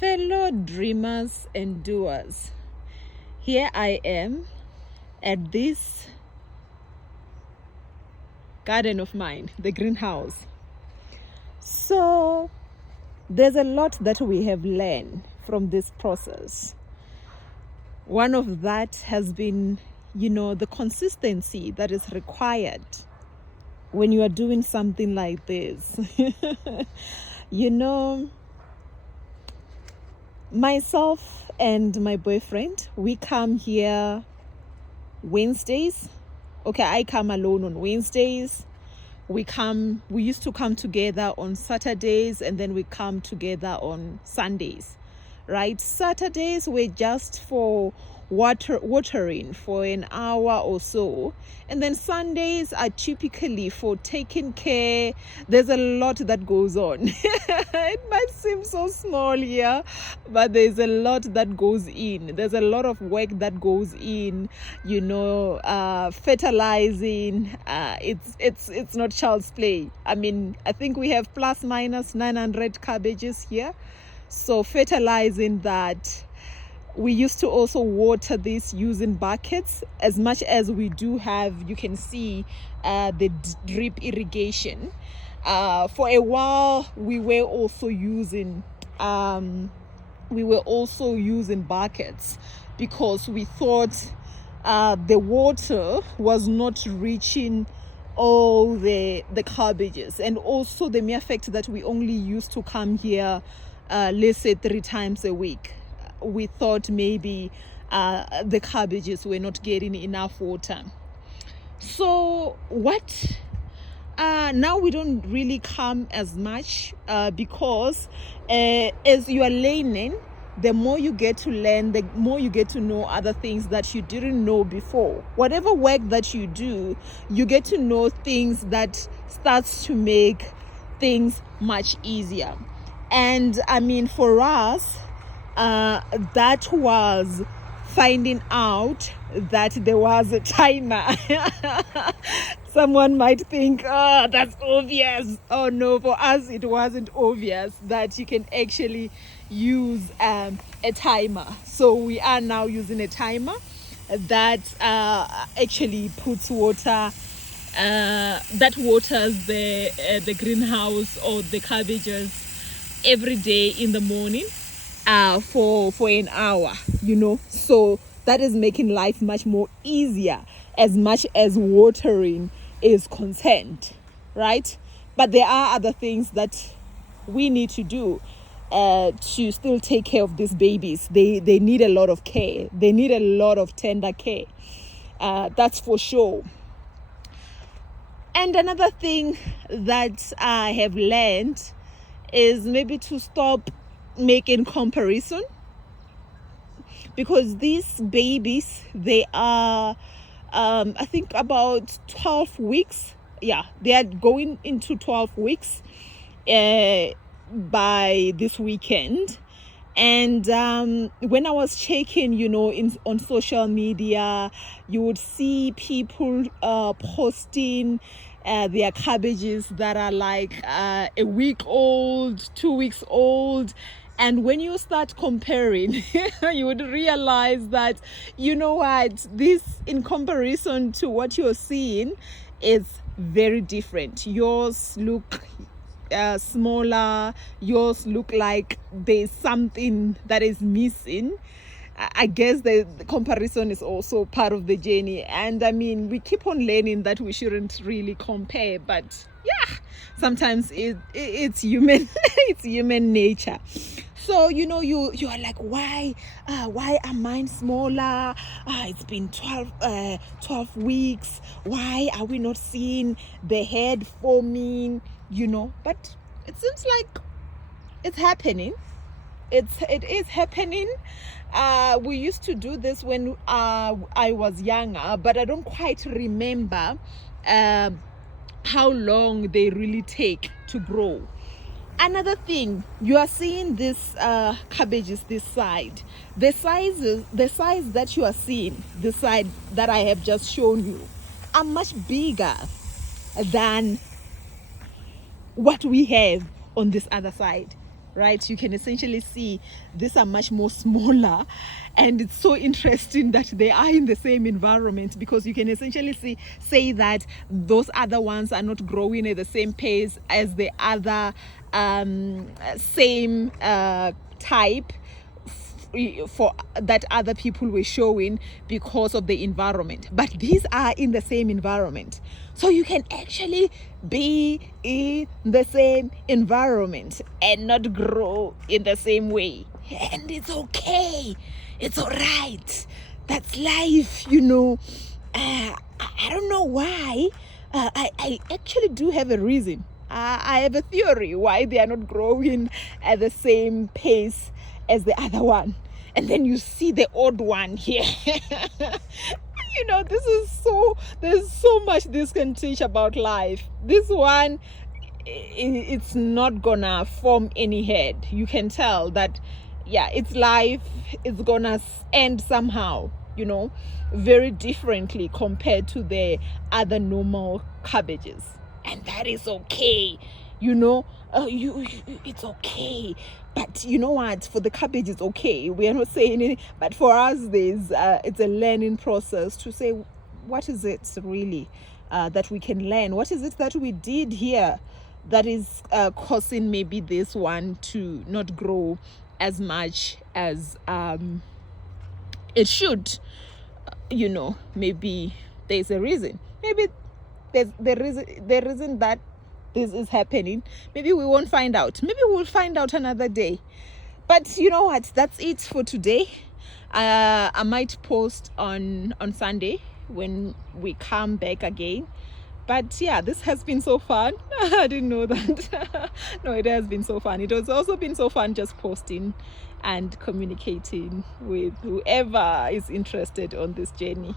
Fellow dreamers and doers, here I am at this garden of mine, the greenhouse. So there's a lot that we have learned from this process. One of that has been, the consistency that is required when you are doing something like this. Myself and my boyfriend, we come here Wednesdays. Okay, I come alone on Wednesdays. We used to come together on Saturdays, and then we come together on Sundays, right? Saturdays were just for watering for an hour or so, and then Sundays are typically for taking care. There's a lot that goes on. It might seem so small here, but there's a lot that goes in. There's a lot of work that goes in, fertilizing. It's not child's play. I mean, I think we have plus minus 900 cabbages here, so fertilizing that. We used to also water this using buckets. As much as we do have, you can see the drip irrigation. For a while, we were also using buckets because we thought the water was not reaching all the cabbages, and also the mere fact that we only used to come here, let's say 3 times a week. We thought maybe the cabbages were not getting enough water. So now we don't really come as much because as you are learning, the more you get to learn, the more you get to know other things that you didn't know before. Whatever work that you do, you get to know things that starts to make things much easier. And I mean, for us, that was finding out that there was a timer. Someone might think, oh, that's obvious. Oh no, for us it wasn't obvious that you can actually use a timer. So we are now using a timer that actually puts water, that waters the greenhouse or the cabbages every day in the morning. For an hour, so that is making life much more easier as much as watering is concerned, right? But there are other things that we need to do to still take care of these babies. They need a lot of care. They need a lot of tender care. That's for sure. And another thing that I have learned is maybe to stop making comparison, because these babies, they are I think about 12 weeks. Yeah, they are going into 12 weeks by this weekend. And when I was checking, on social media, you would see people posting their cabbages that are like a week old, 2 weeks old. And when you start comparing, you would realize that, this, in comparison to what you're seeing, is very different. Yours look smaller. Yours look like there's something that is missing. I guess the comparison is also part of the journey. And I mean, we keep on learning that we shouldn't really compare, but yeah, sometimes it's human. It's human nature. So you are like, why are mine smaller? It's been 12 weeks. Why are we not seeing the head forming? But it seems like it's happening. It is happening. We used to do this when I was younger, but I don't quite remember how long they really take to grow. Another thing, you are seeing this cabbages this side. The size that you are seeing, the side that I have just shown you, are much bigger than what we have on this other side. right? You can essentially see these are much more smaller, and it's so interesting that they are in the same environment, because you can essentially say that those other ones are not growing at the same pace as the other same type for that other people were showing, because of the environment. But these are in the same environment, so you can actually be in the same environment and not grow in the same way, and it's okay, it's all right, that's life, I don't know why. I actually do have a reason. I have a theory why they are not growing at the same pace as the other one. And then you see the odd one here. There's so much this can teach about life. This one, it's not gonna form any head. You can tell that, yeah, it's life. It's gonna end somehow, very differently compared to the other normal cabbages. And that is okay, it's okay. But you know what, for the cabbage it's okay, we are not saying anything, but for us it's a learning process to say, what is it really that we can learn? What is it that we did here that is causing maybe this one to not grow as much as it should? Maybe there's a reason. Maybe there's the reason that this is happening. Maybe we won't find out. Maybe we'll find out another day. But you know what? That's it for today. I might post on Sunday when we come back again. But yeah, this has been so fun. I didn't know that. No, it has been so fun. It has also been so fun just posting and communicating with whoever is interested on this journey.